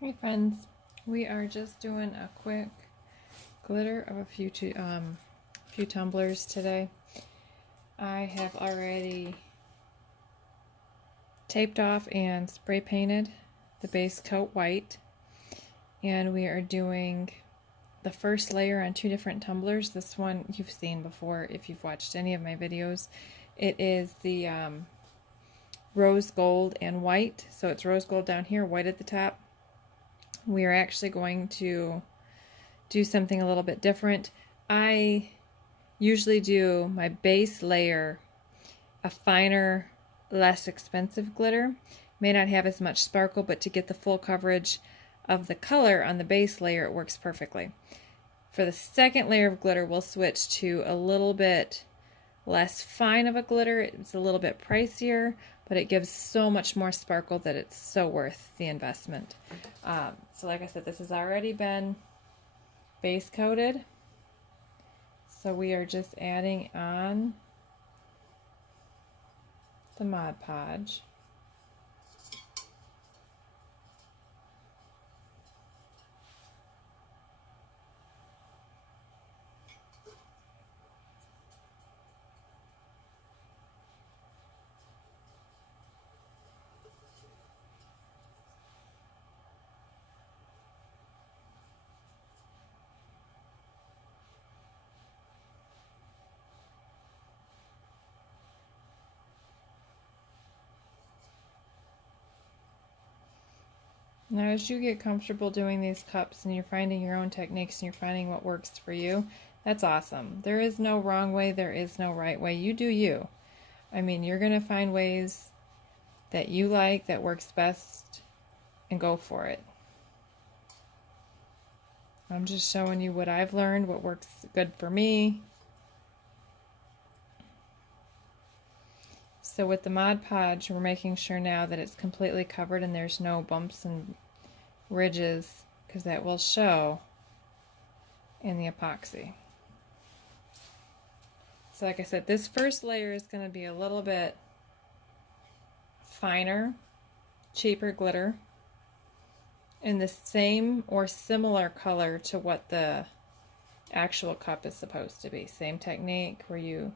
Hey friends, we are just doing a quick glitter of a few tumblers today. I have already taped off and spray painted the base coat white, and we are doing the first layer on two different tumblers. This one you've seen before if you've watched any of my videos. It is the rose gold and white, so it's rose gold down here, white at the top. We are actually going to do something a little bit different. I usually do my base layer a finer, less expensive glitter. May not have as much sparkle, but to get the full coverage of the color on the base layer, it works perfectly. For the second layer of glitter, we'll switch to a little bit less fine of a glitter. It's a little bit pricier, but it gives so much more sparkle that it's so worth the investment. So like I said, this has already been base coated, so we are just adding on the Mod Podge. Now as you get comfortable doing these cups and you're finding your own techniques and you're finding what works for you, that's awesome. There is no wrong way, there is no right way. You do you. I mean, you're going to find ways that you like, that works best, and go for it. I'm just showing you what I've learned, what works good for me. So with the Mod Podge, we're making sure now that it's completely covered and there's no bumps and ridges, because that will show in the epoxy. So like I said, this first layer is going to be a little bit finer, cheaper glitter in the same or similar color to what the actual cup is supposed to be. Same technique where you,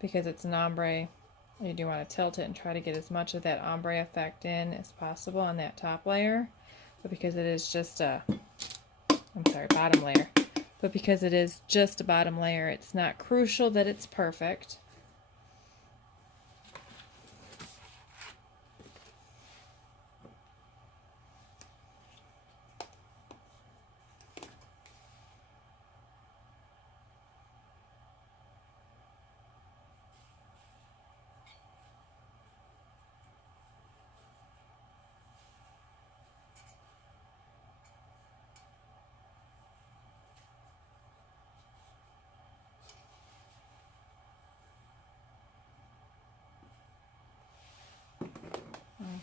because it's an ombre, you do want to tilt it and try to get as much of that ombre effect in as possible on that top layer. But because it is just a, bottom layer. But because it is just a bottom layer, it's not crucial that it's perfect.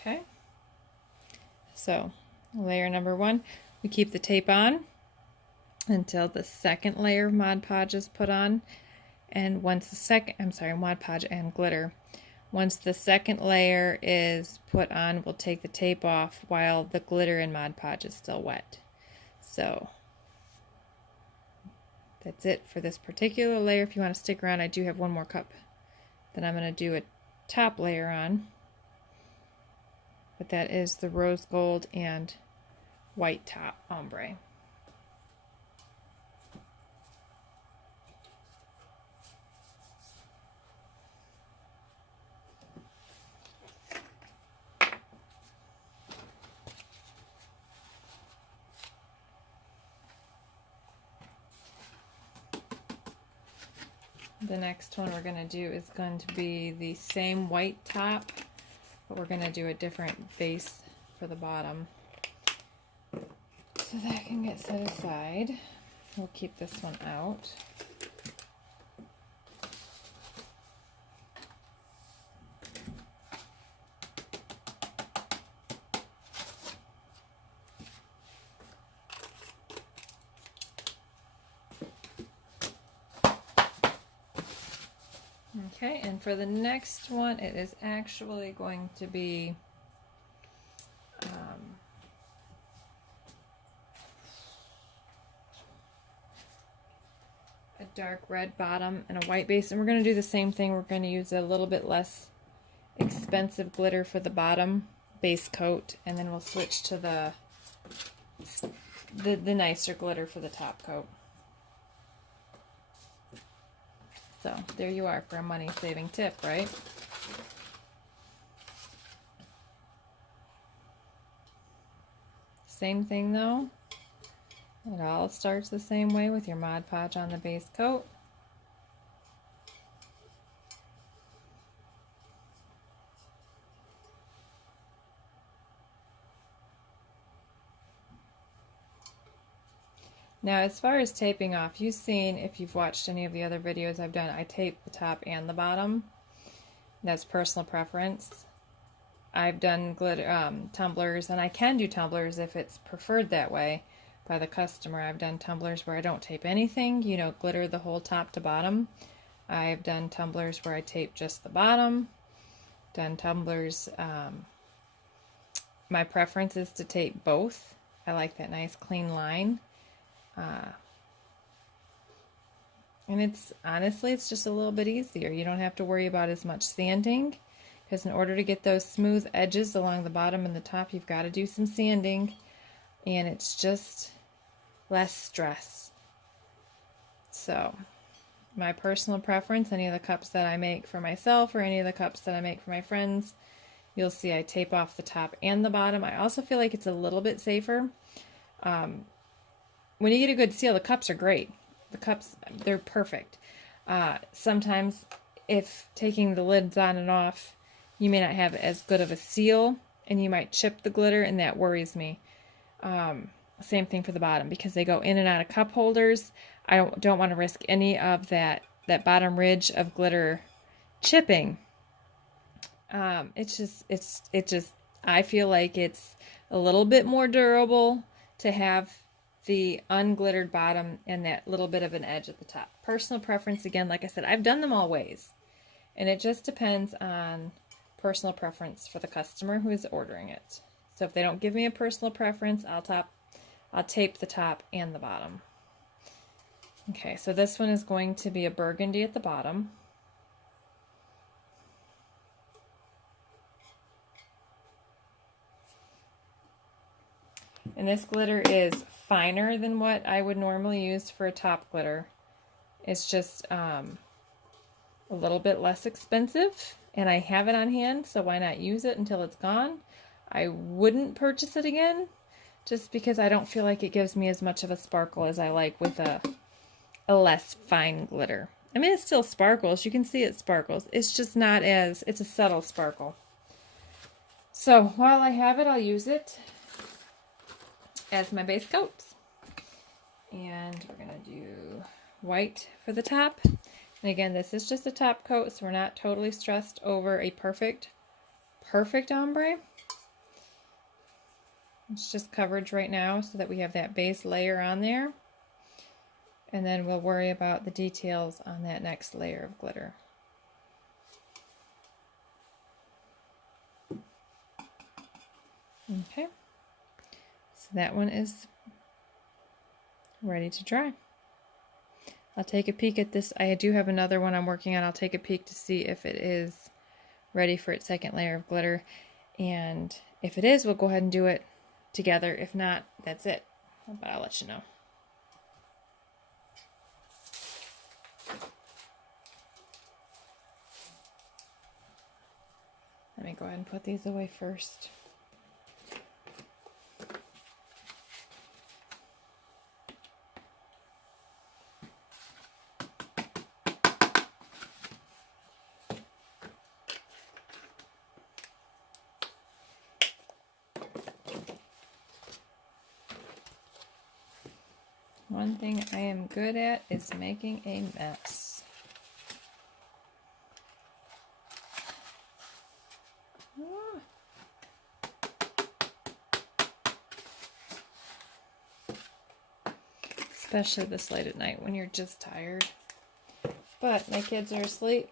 Okay, so layer number one, we keep the tape on until the second layer of Mod Podge is put on, and once the Mod Podge and glitter. Once the second layer is put on, we'll take the tape off while the glitter and Mod Podge is still wet. So that's it for this particular layer. If you want to stick around, I do have one more cup that I'm going to do a top layer on. But that is the rose gold and white top ombre. The next one we're going to do is going to be the same white top, but we're going to do a different base for the bottom. So that can get set aside. We'll keep this one out. Okay, and for the next one, it is actually going to be dark red bottom and a white base, and we're going to do the same thing. We're going to use a little bit less expensive glitter for the bottom base coat, and then we'll switch to the nicer glitter for the top coat. So there you are for a money-saving tip, right? Same thing though. It all starts the same way with your Mod Podge on the base coat. Now, as far as taping off, you've seen, if you've watched any of the other videos I've done, I tape the top and the bottom. That's personal preference. I've done glitter tumblers, and I can do tumblers if it's preferred that way by the customer. I've done tumblers where I don't tape anything, you know, glitter the whole top to bottom. I've done tumblers where I tape just the bottom. Done tumblers, my preference is to tape both. I like that nice clean line. And it's honestly, it's just a little bit easier. You don't have to worry about as much sanding, because in order to get those smooth edges along the bottom and the top, you've got to do some sanding, and it's just less stress. So my personal preference, any of the cups that I make for myself or any of the cups that I make for my friends, you'll see I tape off the top and the bottom. I also feel like it's a little bit safer. When you get a good seal, the cups are great. The cups, they're perfect. Sometimes if taking the lids on and off, you may not have as good of a seal, and you might chip the glitter, and that worries me. Same thing for the bottom, because they go in and out of cup holders. I don't want to risk any of that bottom ridge of glitter chipping. It just I feel like it's a little bit more durable to have the unglittered bottom and that little bit of an edge at the top. Personal preference, again, like I said, I've done them all ways, and it just depends on personal preference for the customer who is ordering it. So if they don't give me a personal preference, I'll tape the top and the bottom. Okay, so this one is going to be a burgundy at the bottom. And this glitter is finer than what I would normally use for a top glitter. It's just a little bit less expensive, and I have it on hand, so why not use it until it's gone? I wouldn't purchase it again, just because I don't feel like it gives me as much of a sparkle as I like with a less fine glitter. I mean, it still sparkles. You can see it sparkles. It's just not as, it's a subtle sparkle. So while I have it, I'll use it as my base coats. And we're going to do white for the top. And again, this is just a top coat, so we're not totally stressed over a perfect ombre. It's just coverage right now so that we have that base layer on there. And then we'll worry about the details on that next layer of glitter. Okay. So that one is ready to dry. I'll take a peek at this. I do have another one I'm working on. I'll take a peek to see if it is ready for its second layer of glitter. And if it is, we'll go ahead and do it together. If not, that's it. But I'll let you know. Let me go ahead and put these away first. One thing I am good at is making a mess. Especially this late at night when you're just tired. But my kids are asleep.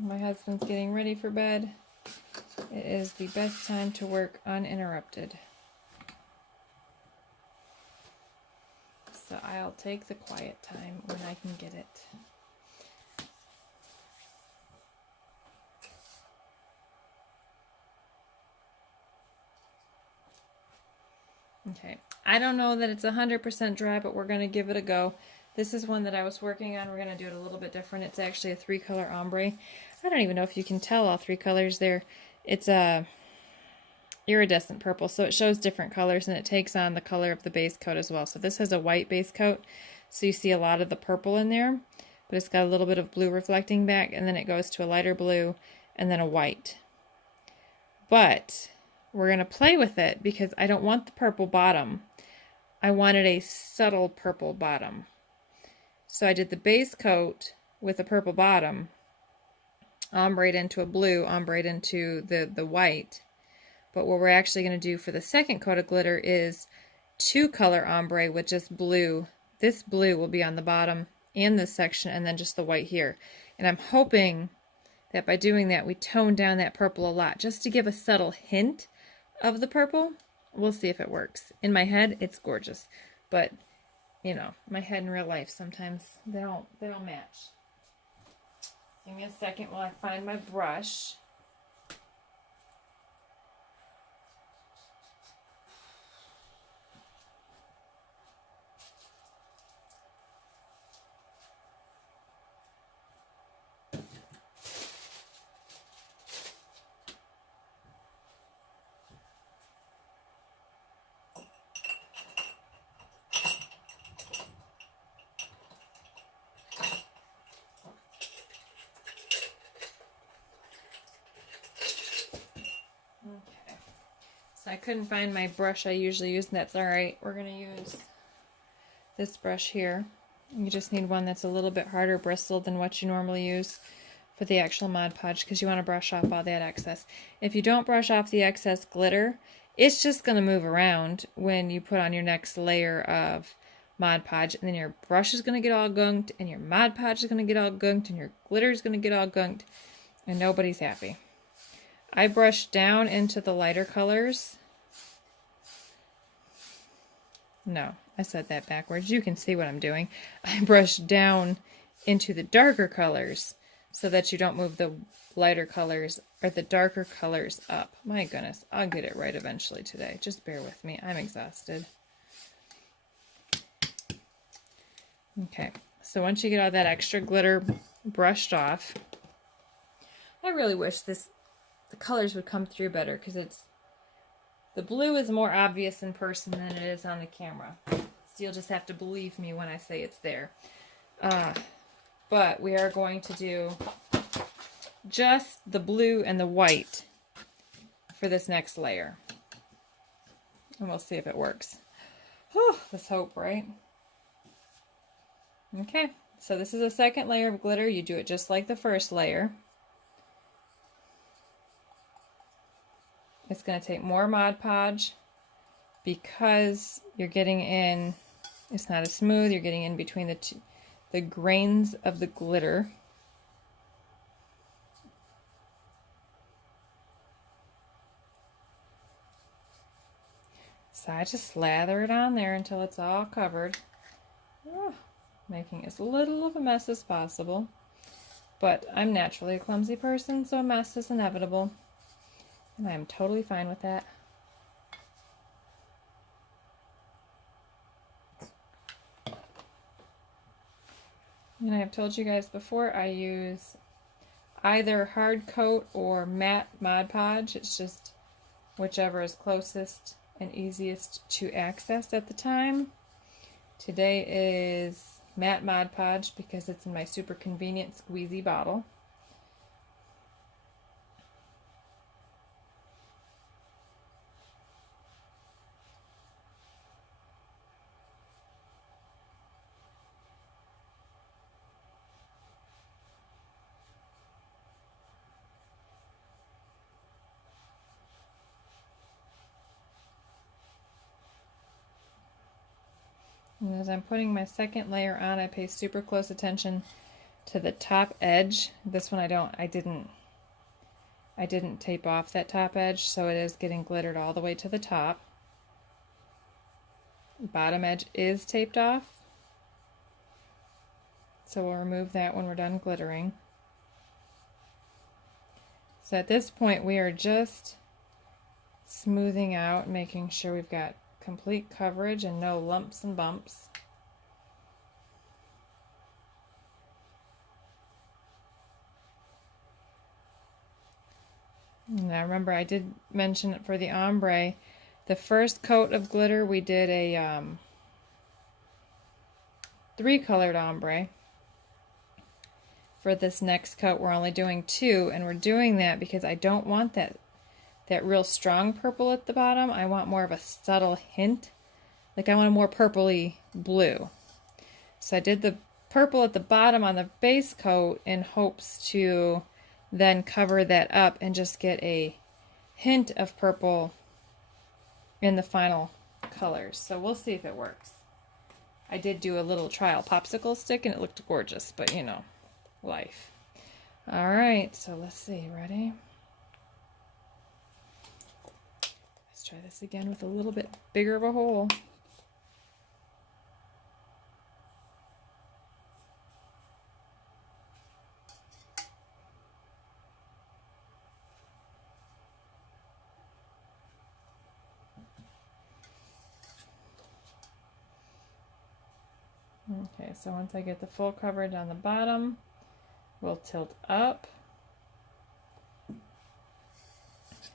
My husband's getting ready for bed. It is the best time to work uninterrupted. So I'll take the quiet time when I can get it. Okay, I don't know that it's 100% dry, but we're going to give it a go. This is one that I was working on. We're going to do it a little bit different. It's actually a 3-color ombre. I don't even know if you can tell all 3 colors there. It's a iridescent purple, so it shows different colors, and it takes on the color of the base coat as well. So this has a white base coat, so you see a lot of the purple in there, but it's got a little bit of blue reflecting back, and then it goes to a lighter blue, and then a white. But we're going to play with it because I don't want the purple bottom. I wanted a subtle purple bottom. So I did the base coat with a purple bottom, ombre into a blue, ombre into the white. But what we're actually going to do for the second coat of glitter is 2-color ombre with just blue. This blue will be on the bottom and this section, and then just the white here. And I'm hoping that by doing that, we tone down that purple a lot, just to give a subtle hint of the purple. We'll see if it works. In my head, it's gorgeous, but you know, my head in real life, sometimes they don't match. Give me a second while I find my brush. Okay, so I couldn't find my brush I usually use, and that's alright. We're going to use this brush here. You just need one that's a little bit harder bristled than what you normally use for the actual Mod Podge, because you want to brush off all that excess. If you don't brush off the excess glitter, it's just going to move around when you put on your next layer of Mod Podge, and then your brush is going to get all gunked, and your Mod Podge is going to get all gunked, and your glitter is going to get all gunked, and nobody's happy. I brushed down into the lighter colors. No, I said that backwards. You can see what I'm doing. I brushed down into the darker colors so that you don't move the lighter colors or the darker colors up. My goodness, I'll get it right eventually today. Just bear with me. I'm exhausted. Okay, so once you get all that extra glitter brushed off, I really wish the colors would come through better, because the blue is more obvious in person than it is on the camera. So you'll just have to believe me when I say it's there. But we are going to do just the blue and the white for this next layer. And we'll see if it works. Whew, let's hope, right? Okay, so this is a second layer of glitter. You do it just like the first layer. It's going to take more Mod Podge because you're getting in, it's not as smooth, you're getting in between the grains of the glitter. So I just slather it on there until it's all covered, making as little of a mess as possible. But I'm naturally a clumsy person, so a mess is inevitable. And I'm totally fine with that. And I have told you guys before, I use either hard coat or matte Mod Podge. It's just whichever is closest and easiest to access at the time. Today is matte Mod Podge because it's in my super convenient squeezy bottle. And as I'm putting my second layer on, I pay super close attention to the top edge. This one I didn't tape off that top edge, so it is getting glittered all the way to the top. Bottom edge is taped off, So we'll remove that when we're done glittering. So at this point we are just smoothing out, making sure we've got complete coverage and no lumps and bumps. Now remember, I did mention it for the ombre. The first coat of glitter we did a 3-colored ombre. For this next coat we're only doing 2, and we're doing that because I don't want that real strong purple at the bottom. I want more of a subtle hint. Like I want a more purpley blue. So I did the purple at the bottom on the base coat in hopes to then cover that up and just get a hint of purple in the final colors. So we'll see if it works. I did do a little trial popsicle stick and it looked gorgeous, but you know, life. All right, so let's see. Ready? Let's try this again with a little bit bigger of a hole. Okay, so once I get the full coverage on the bottom, we'll tilt up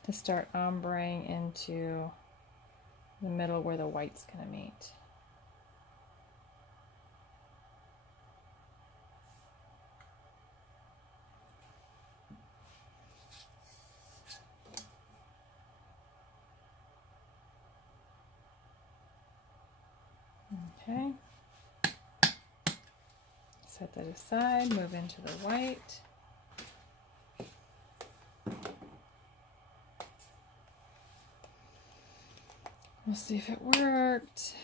to start ombreing into the middle where the white's going to meet. Okay. Set that aside, move into the white. We'll see if it worked.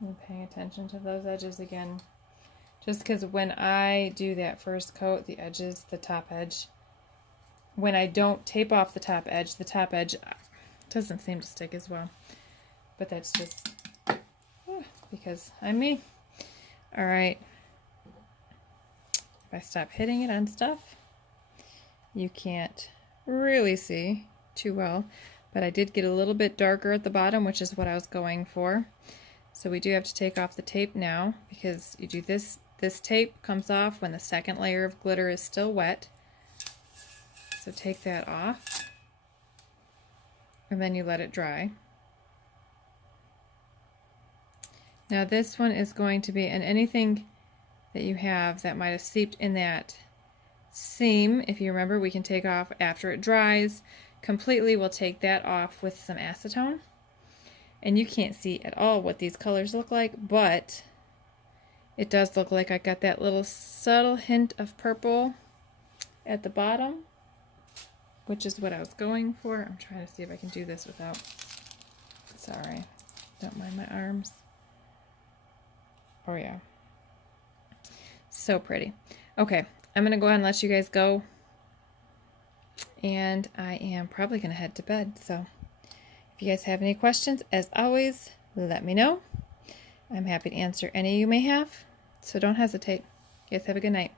And paying attention to those edges again. Just because when I do that first coat, the edges, the top edge, when I don't tape off the top edge doesn't seem to stick as well. But that's just because I'm me. All right. If I stop hitting it on stuff, you can't really see too well. But I did get a little bit darker at the bottom, which is what I was going for. So we do have to take off the tape now because you do this. This tape comes off when the second layer of glitter is still wet. So take that off and then you let it dry. Now this one is going to be, and anything that you have that might have seeped in that seam, if you remember, we can take off after it dries completely. We'll take that off with some acetone. And you can't see at all what these colors look like, but it does look like I got that little subtle hint of purple at the bottom, which is what I was going for. I'm trying to see if I can do this without, sorry, don't mind my arms. Oh yeah, so pretty. Okay, I'm gonna go ahead and let you guys go, and I am probably gonna head to bed. So if you guys have any questions, as always, let me know. I'm happy to answer any you may have, so don't hesitate. You guys have a good night.